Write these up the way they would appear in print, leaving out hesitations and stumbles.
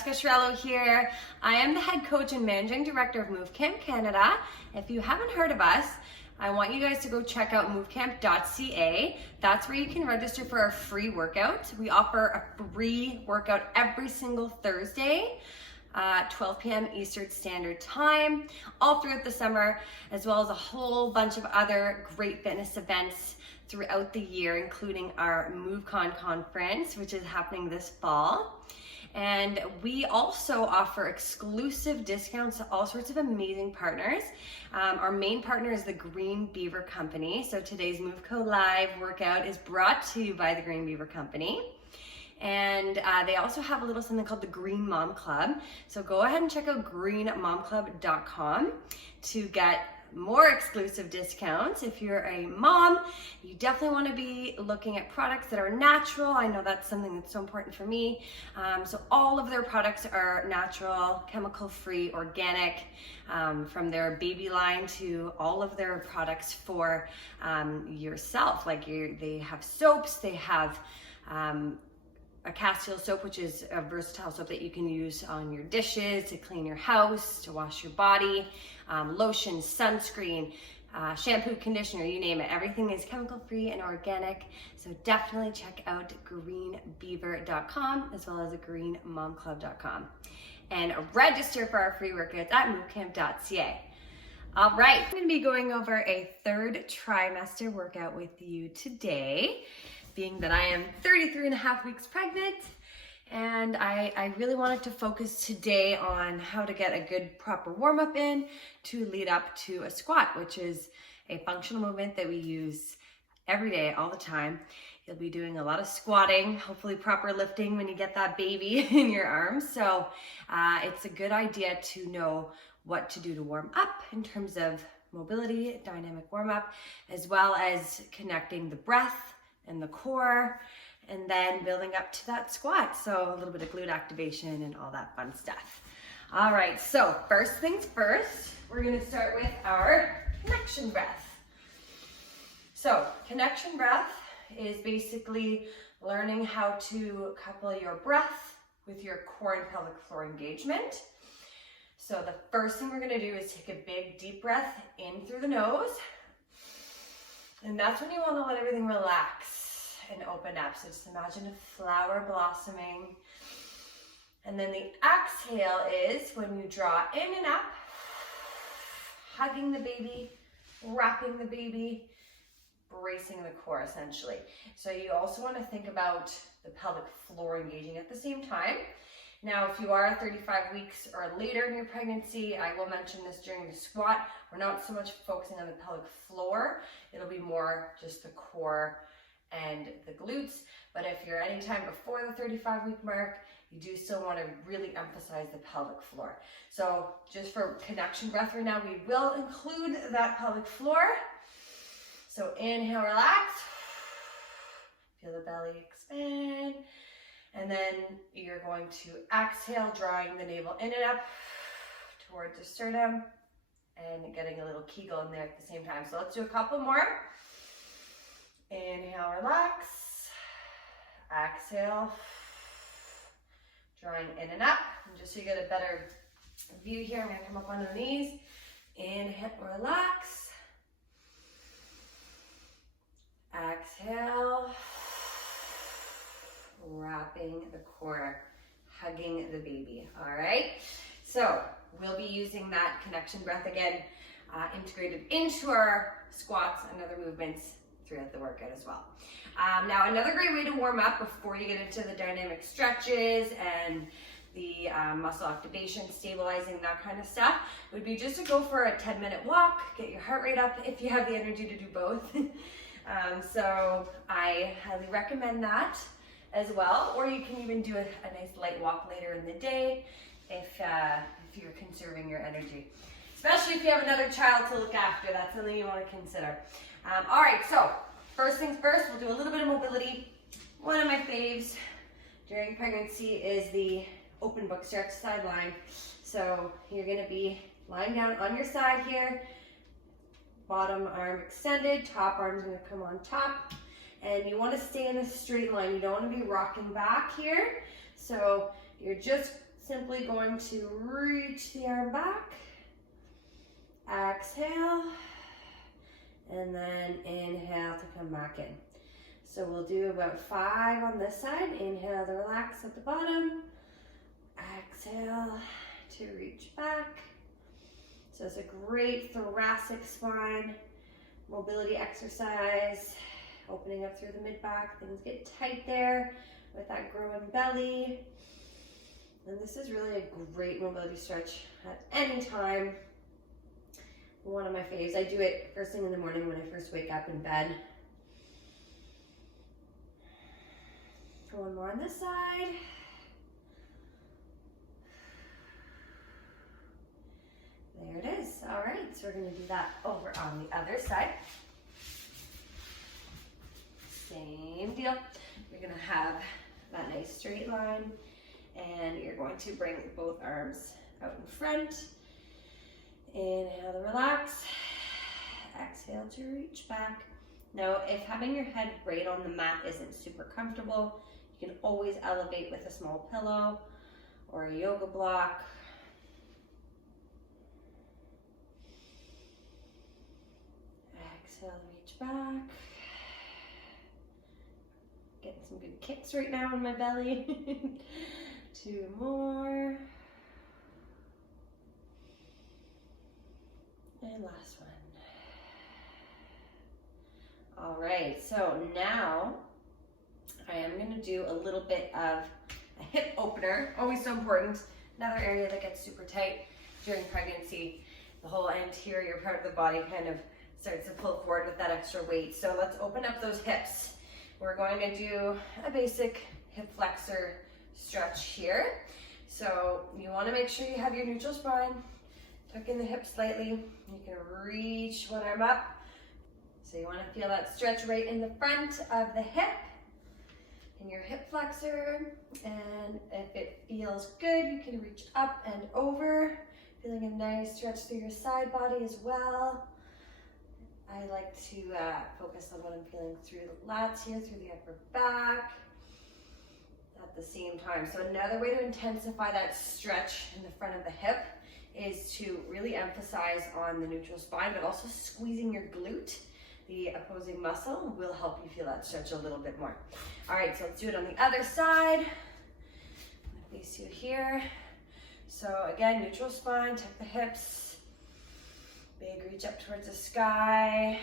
Jessica Chiarello here. I am the head coach and managing director of MoveCamp Canada. If you haven't heard of us, I want you guys to go check out MoveCamp.ca. That's where you can register for a free workout. We offer a free workout every single Thursday, 12 p.m. Eastern Standard Time, all throughout the summer, as well as a whole bunch of other great fitness events throughout the year, including our MoveCon conference, which is happening this fall. And we also offer exclusive discounts to all sorts of amazing partners. Our main partner is the Green Beaver Company. So today's MoveCo Live workout is brought to you by the Green Beaver Company. And they also have a little something called the Green Mom Club. So go ahead and check out greenmomclub.com to get more exclusive discounts. If you're a mom, you definitely want to be looking at products that are natural. I know that's something that's so important for me. So all of their products are natural, chemical-free, organic, from their baby line to all of their products for yourself. Like they have soaps, they have a castile soap, which is a versatile soap that you can use on your dishes, to clean your house, to wash your body, lotion, sunscreen, shampoo, conditioner, you name it. Everything is chemical free and organic. So definitely check out greenbeaver.com as well as greenmomclub.com and register for our free workouts at movecamp.ca. All right, I'm going to be going over a third trimester workout with you today, being that I am 33 and a half weeks pregnant, and I really wanted to focus today on how to get a good proper warm-up in to lead up to a squat, which is a functional movement that we use every day, all the time. You'll be doing a lot of squatting, hopefully proper lifting when you get that baby in your arms. So it's a good idea to know what to do to warm up in terms of mobility, dynamic warm-up, as well as connecting the breath and the core, and then building up to that squat. So a little bit of glute activation and all that fun stuff. All right, so first things first, we're gonna start with our connection breath. So connection breath is basically learning how to couple your breath with your core and pelvic floor engagement. So the first thing we're gonna do is take a big deep breath in through the nose. And that's when you want to let everything relax and open up. So just imagine a flower blossoming. And then the exhale is when you draw in and up, hugging the baby, wrapping the baby, bracing the core essentially. So you also want to think about the pelvic floor engaging at the same time. Now, if you are 35 weeks or later in your pregnancy, I will mention this during the squat, we're not so much focusing on the pelvic floor. It'll be more just the core and the glutes. But if you're anytime before the 35-week mark, you do still want to really emphasize the pelvic floor. So just for connection breath right now, we will include that pelvic floor. So inhale, relax. Feel the belly expand. And then you're going to exhale, drawing the navel in and up towards the sternum and getting a little kegel in there at the same time. So let's do a couple more. Inhale, relax. Exhale, drawing in and up. And just so you get a better view here, I'm going to come up on the knees. Inhale, relax. Exhale. Wrapping the core, hugging the baby. All right, so we'll be using that connection breath again, integrated into our squats and other movements throughout the workout as well. Now, another great way to warm up before you get into the dynamic stretches and the muscle activation, stabilizing, that kind of stuff, would be just to go for a 10-minute walk, get your heart rate up if you have the energy to do both. So I highly recommend that as well, or you can even do a nice light walk later in the day if you're conserving your energy, especially if you have another child to look after. That's something you want to consider. All right, so first things first, we'll do a little bit of mobility. One of my faves during pregnancy is the open book stretch side lying. So you're going to be lying down on your side here, bottom arm extended, top arm's going to come on top. And you want to stay in a straight line. You don't want to be rocking back here. So you're just simply going to reach the arm back, exhale, and then inhale to come back in. So we'll do about 5 on this side. Inhale to relax at the bottom, exhale to reach back. So it's a great thoracic spine mobility exercise, opening up through the mid-back. Things get tight there with that growing belly. And this is really a great mobility stretch at any time. One of my faves. I do it first thing in the morning when I first wake up in bed. One more on this side. There it is. All right, so we're going to do that over on the other side. Same deal. You're going to have that nice straight line, and you're going to bring both arms out in front. Inhale to relax. Exhale to reach back. Now, if having your head right on the mat isn't super comfortable, you can always elevate with a small pillow or a yoga block. Exhale, reach back. Getting some good kicks right now in my belly. 2 more. And last one. All right, so now I am going to do a little bit of a hip opener. Always so important. Another area that gets super tight during pregnancy. The whole anterior part of the body kind of starts to pull forward with that extra weight. So let's open up those hips. We're going to do a basic hip flexor stretch here. So you want to make sure you have your neutral spine. Tuck in the hips slightly. You can reach one arm up. So you want to feel that stretch right in the front of the hip in your hip flexor. And if it feels good, you can reach up and over. Feeling a nice stretch through your side body as well. I like to focus on what I'm feeling through the lats here, through the upper back at the same time. So another way to intensify that stretch in the front of the hip is to really emphasize on the neutral spine, but also squeezing your glute. The opposing muscle will help you feel that stretch a little bit more. All right, so let's do it on the other side. I'm gonna face you here. So again, neutral spine, tuck the hips, big reach up towards the sky,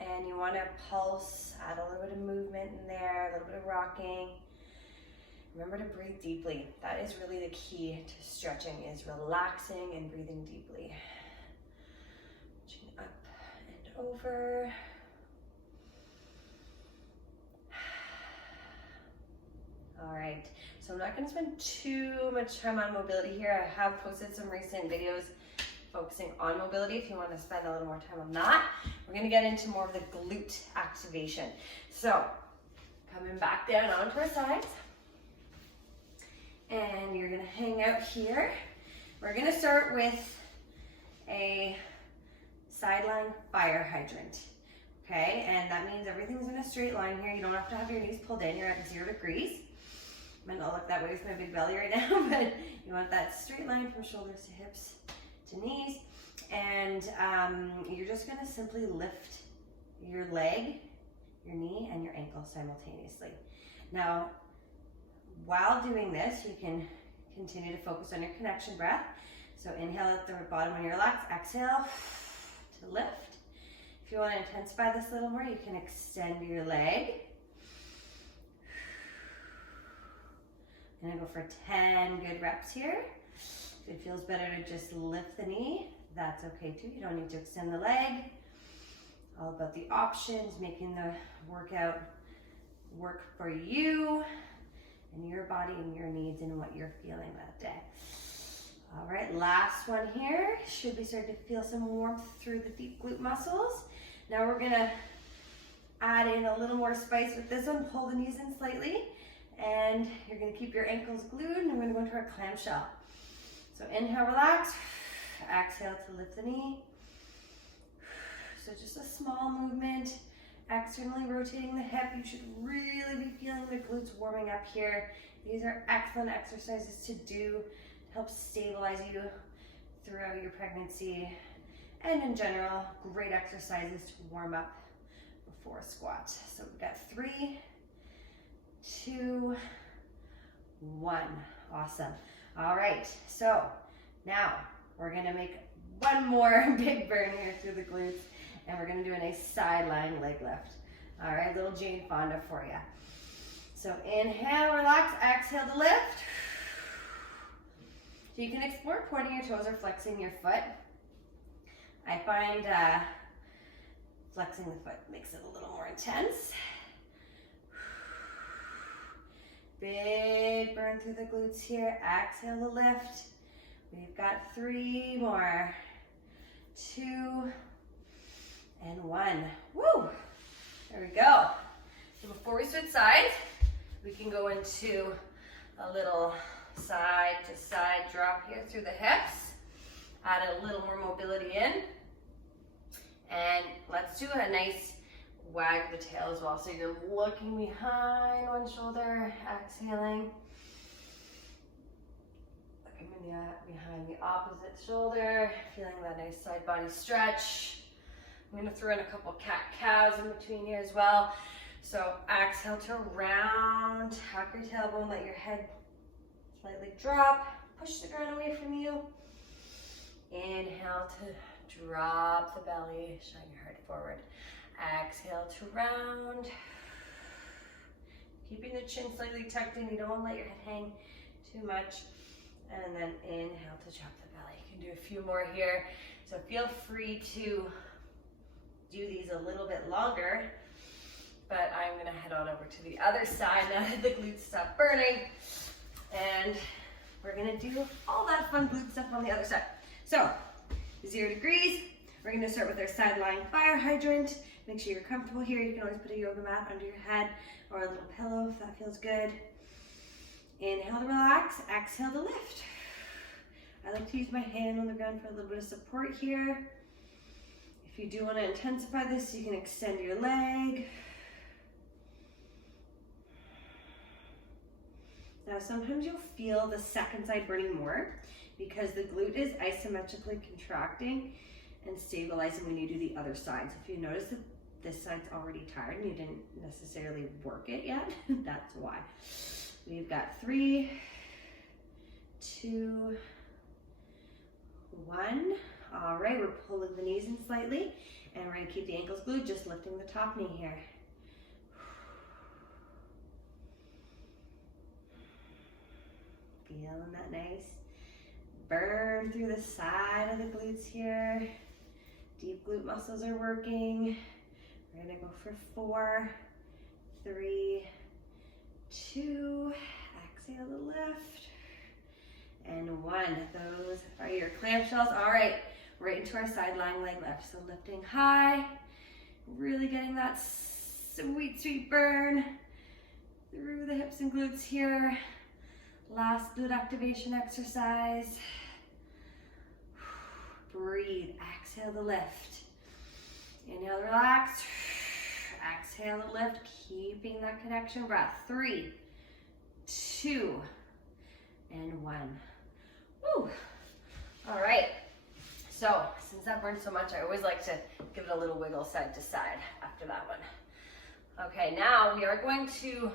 and you want to pulse, add a little bit of movement in there, a little bit of rocking. Remember to breathe deeply. That is really the key to stretching, is relaxing and breathing deeply. Reaching up and over. All right, so I'm not going to spend too much time on mobility here. I have posted some recent videos focusing on mobility if you want to spend a little more time on that. We're going to get into more of the glute activation. So coming back down onto our sides, and you're going to hang out here. We're going to start with a sideline fire hydrant. Okay, and that means everything's in a straight line here. You don't have to have your knees pulled in. You're at 0 degrees. I might not look that way with my big belly right now, but you want that straight line from shoulders to hips to knees. And you're just going to simply lift your leg, your knee, and your ankle simultaneously. Now, while doing this, you can continue to focus on your connection breath. So inhale at the bottom when you relax, exhale to lift. If you want to intensify this a little more, you can extend your leg. I'm gonna go for 10 good reps here. If it feels better to just lift the knee, that's okay too. You don't need to extend the leg. All about the options, making the workout work for you and your body and your needs and what you're feeling that day. All right, last one here. Should be starting to feel some warmth through the deep glute muscles. Now we're gonna add in a little more spice with this one. Pull the knees in slightly, and you're gonna keep your ankles glued, and we're gonna go into our clamshell. So inhale, relax. Exhale to lift the knee. So just a small movement, externally rotating the hip. You should really be feeling the glutes warming up here. These are excellent exercises to do helps stabilize you throughout your pregnancy. And in general, great exercises to warm up before a squat. So we've got 3, 2, 1. Awesome. All right, so now we're gonna make one more big burn here through the glutes, and we're gonna do a nice side lying leg lift. All right, little Jane Fonda for you. So inhale, relax, exhale to lift. So you can explore pointing your toes or flexing your foot. I find flexing the foot makes it a little more intense. Big burn through the glutes here. Exhale to lift. We've got 3 more. 2 and 1. Woo! There we go. So before we switch sides, we can go into a little side to side drop here through the hips. Add a little more mobility in. And let's do a nice wag the tail as well. So you're looking behind one shoulder, exhaling. Looking behind the opposite shoulder, feeling that nice side body stretch. I'm gonna throw in a couple cat-cows in between here as well. So exhale to round, tuck your tailbone, let your head slightly drop, push the ground away from you. Inhale to drop the belly, shine your heart forward. Exhale to round. Keeping the chin slightly tucked in, you don't want to let your head hang too much. And then inhale to drop the belly. You can do a few more here. So feel free to do these a little bit longer, but I'm gonna head on over to the other side now that the glutes stop burning. And we're gonna do all that fun glute stuff on the other side. So, 0 degrees. We're gonna start with our side lying fire hydrant. Make sure you're comfortable here. You can always put a yoga mat under your head or a little pillow if that feels good. Inhale to relax, exhale to lift. I like to use my hand on the ground for a little bit of support here. If you do want to intensify this, you can extend your leg. Now sometimes you'll feel the second side burning more because the glute is isometrically contracting and stabilizing when you do the other side. So if you notice that this side's already tired and you didn't necessarily work it yet, that's why. We've got 3, 2, 1. All right, we're pulling the knees in slightly and we're gonna keep the ankles glued, just lifting the top knee here. Feeling that nice burn through the side of the glutes here. Deep glute muscles are working. We're gonna go for 4, 3, 2, exhale to lift, and 1. Those are your clamshells. All right, right into our side lying leg lift. So lifting high, really getting that sweet, sweet burn through the hips and glutes here. Last glute activation exercise. Breathe, exhale to lift. Inhale, relax. Exhale to lift, keeping that connection breath. 3, 2, and 1. Woo! All right. So, since that burned so much, I always like to give it a little wiggle side to side after that one. Okay, now we are going to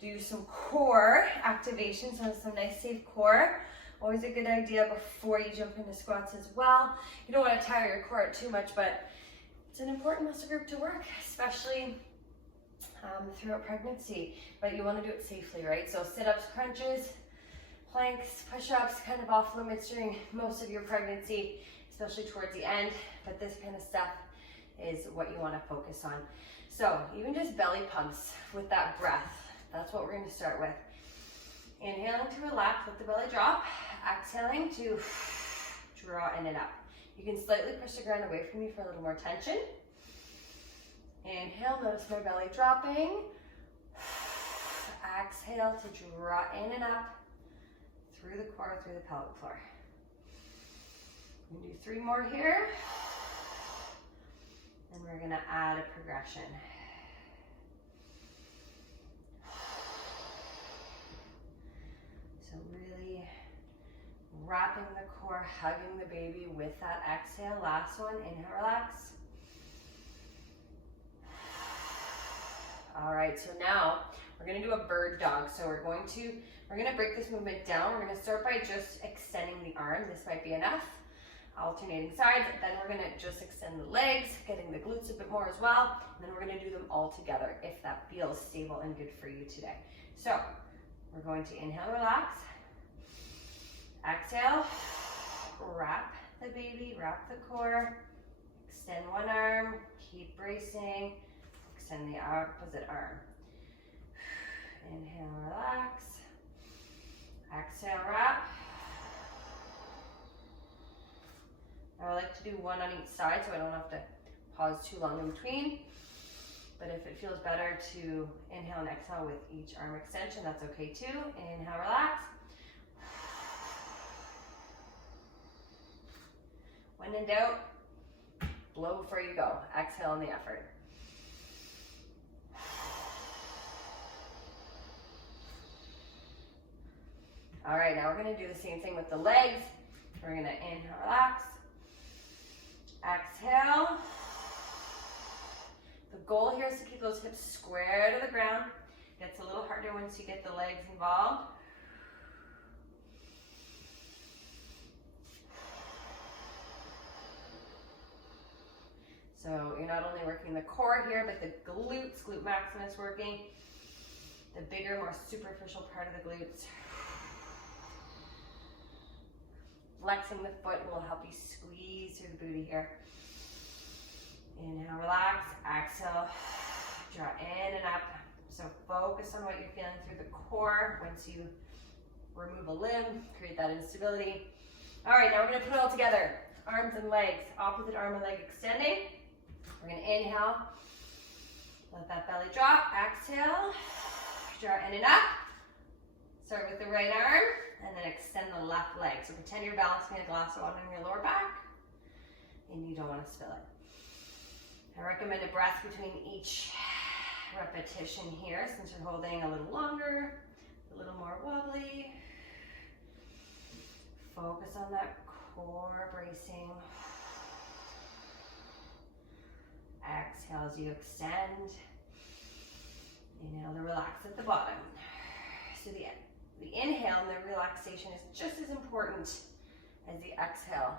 do some core activation, so some nice safe core. Always a good idea before you jump into squats as well. You don't want to tire your core out too much, but it's an important muscle group to work, especially throughout pregnancy, but you want to do it safely, right? So sit-ups, crunches, planks, push-ups, kind of off limits during most of your pregnancy, especially towards the end, but this kind of stuff is what you want to focus on. So even just belly pumps with that breath. That's what we're going to start with. Inhaling to relax, let the belly drop. Exhaling to draw in and up. You can slightly push the ground away from you for a little more tension. Inhale, notice my belly dropping. Exhale to draw in and up through the core, through the pelvic floor. We can do 3 more here. And we're going to add a progression. So really wrapping the core, hugging the baby with that exhale. Last one, inhale, relax. All right, so now we're gonna do a bird dog. So we're gonna break this movement down. We're gonna start by just extending the arm. This might be enough. Alternating sides, then we're gonna just extend the legs, getting the glutes a bit more as well, and then we're gonna do them all together if that feels stable and good for you today. So we're going to inhale, relax. Exhale, wrap the baby, wrap the core, extend one arm, keep bracing, extend the opposite arm. Inhale, relax. Exhale, wrap. I like to do one on each side so I don't have to pause too long in between. But if it feels better to inhale and exhale with each arm extension, that's okay too. Inhale, relax. When in doubt, blow before you go. Exhale on the effort. All right, now we're gonna do the same thing with the legs. We're gonna inhale, relax. Exhale. The goal here is to keep those hips square to the ground. Gets a little harder once you get the legs involved. So you're not only working the core here, but the glutes, glute maximus working. The bigger, more superficial part of the glutes. Flexing the foot will help you squeeze through the booty here. Inhale, relax. Exhale, draw in and up. So focus on what you're feeling through the core. Once you remove a limb, create that instability. All right, now we're gonna put it all together. Arms and legs, opposite arm and leg extending. We're gonna inhale, let that belly drop. Exhale, draw in and up. Start with the right arm, and then extend the left leg. So pretend you're balancing a glass of water on your lower back, and you don't want to spill it. I recommend a breath between each repetition here, since you're holding a little longer, a little more wobbly. Focus on that core bracing. Exhale as you extend. Inhale to relax at the bottom. So the inhale and the relaxation is just as important as the exhale,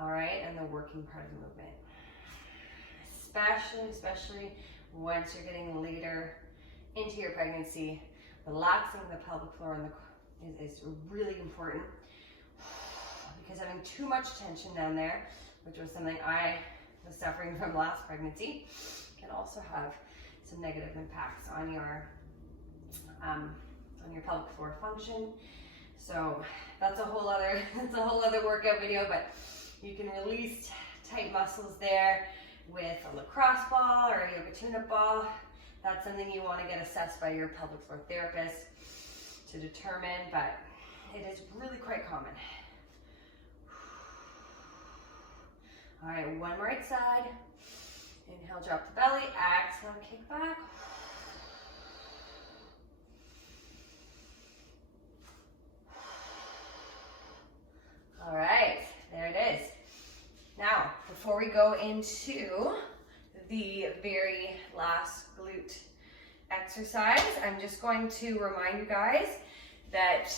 all right, and the working part of the movement. Especially once you're getting later into your pregnancy, relaxing the pelvic floor and is really important, because having too much tension down there, which was something I was suffering from last pregnancy, can also have some negative impacts on your pelvic floor function. So that's a whole other workout video, but you can release tight muscles there with a lacrosse ball or a yoga tune-up ball. That's something you want to get assessed by your pelvic floor therapist to determine, but it is really quite common. All right, one right side. Inhale, drop the belly. Exhale, kick back. All right, there it is. Now, before we go into the very last glute exercise, I'm just going to remind you guys that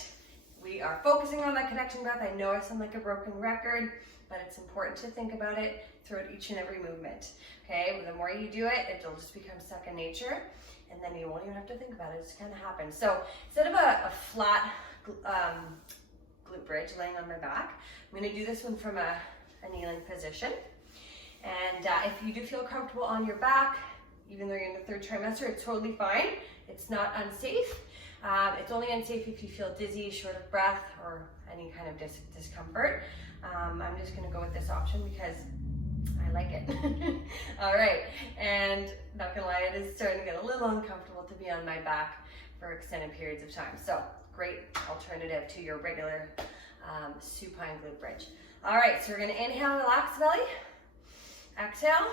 we are focusing on that connection breath. I know I sound like a broken record, but it's important to think about it throughout each and every movement, okay? The more you do it, it'll just become second nature, and then you won't even have to think about it. It just kind of happens. So instead of a flat glute bridge laying on my back, I'm going to do this one from a kneeling position. And if you do feel comfortable on your back, even though you're in the third trimester, it's totally fine. It's not unsafe. It's only unsafe if you feel dizzy, short of breath, or any kind of discomfort. I'm just going to go with this option because I like it. All right, and not gonna lie, it is starting to get a little uncomfortable to be on my back for extended periods of time. So great alternative to your regular supine glute bridge. All right, so we're gonna inhale, relax the belly. Exhale,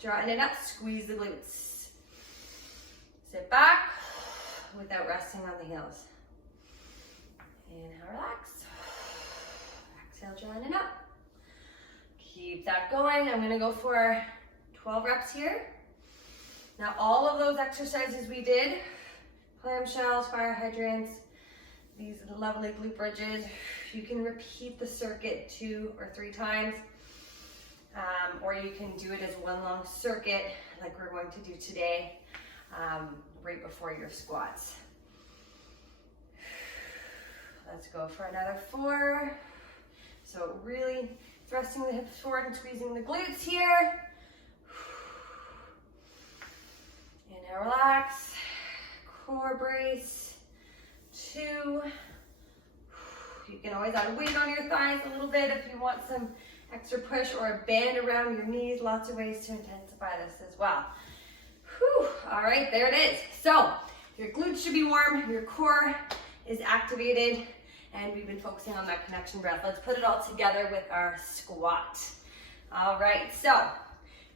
draw it up, squeeze the glutes. Sit back without resting on the heels. Inhale, relax. exhale, down and up. Keep that going. I'm gonna go for 12 reps here. Now all of those exercises we did, clamshells, fire hydrants, these lovely glute bridges, you can repeat the circuit 2 or 3 times, or you can do it as one long circuit like we're going to do today, right before your squats. Let's go for another 4. So really thrusting the hips forward and squeezing the glutes here. Inhale, relax. Core brace. 2. You can always add weight on your thighs a little bit if you want some extra push, or a band around your knees. Lots of ways to intensify this as well. Whew. All right, there it is. So your glutes should be warm, your core is activated, and we've been focusing on that connection breath. Let's put it all together with our squat. All right, so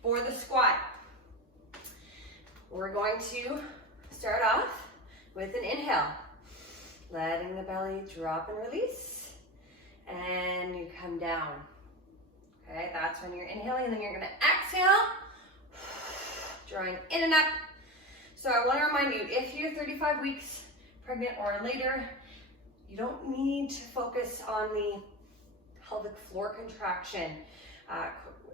for the squat, we're going to start off with an inhale, letting the belly drop and release, and you come down. Okay, that's when you're inhaling, and then you're gonna exhale, drawing in and up. So I wanna remind you, if you're 35 weeks pregnant or later, you don't need to focus on the pelvic floor contraction.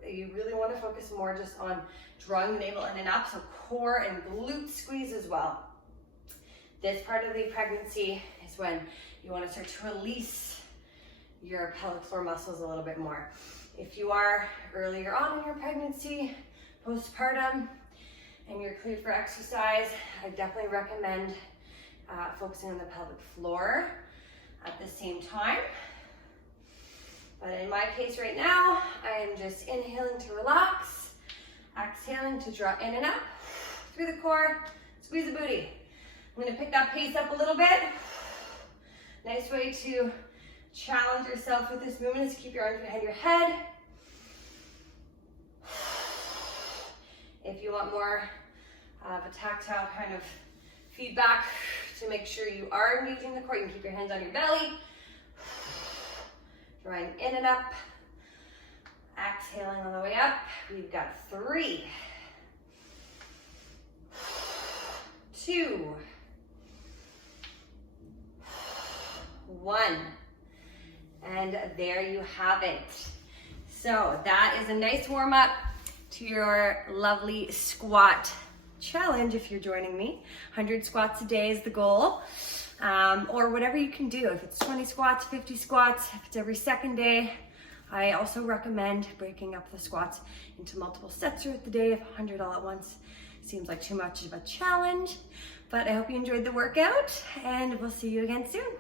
You really want to focus more just on drawing the navel in and up, so core and glute squeeze as well. This part of the pregnancy is when you want to start to release your pelvic floor muscles a little bit more. If you are earlier on in your pregnancy, postpartum, and you're cleared for exercise, I definitely recommend focusing on the pelvic floor at the same time. But in my case right now, I am just inhaling to relax, exhaling to draw in and up through the core, squeeze the booty. I'm gonna pick that pace up a little bit. Nice way to challenge yourself with this movement is keep your arms behind your head. If you want more of a tactile kind of feedback to make sure you are engaging the core, you can keep your hands on your belly. Drawing in and up. Exhaling on the way up. We've got 3, 2, 1. And there you have it. So that is a nice warm up to your lovely squat challenge if you're joining me. 100 squats a day is the goal, or whatever you can do. If it's 20 squats, 50 squats, if it's every second day. I also recommend breaking up the squats into multiple sets throughout the day. If 100 all at once seems like too much of a challenge, but I hope you enjoyed the workout, and we'll see you again soon.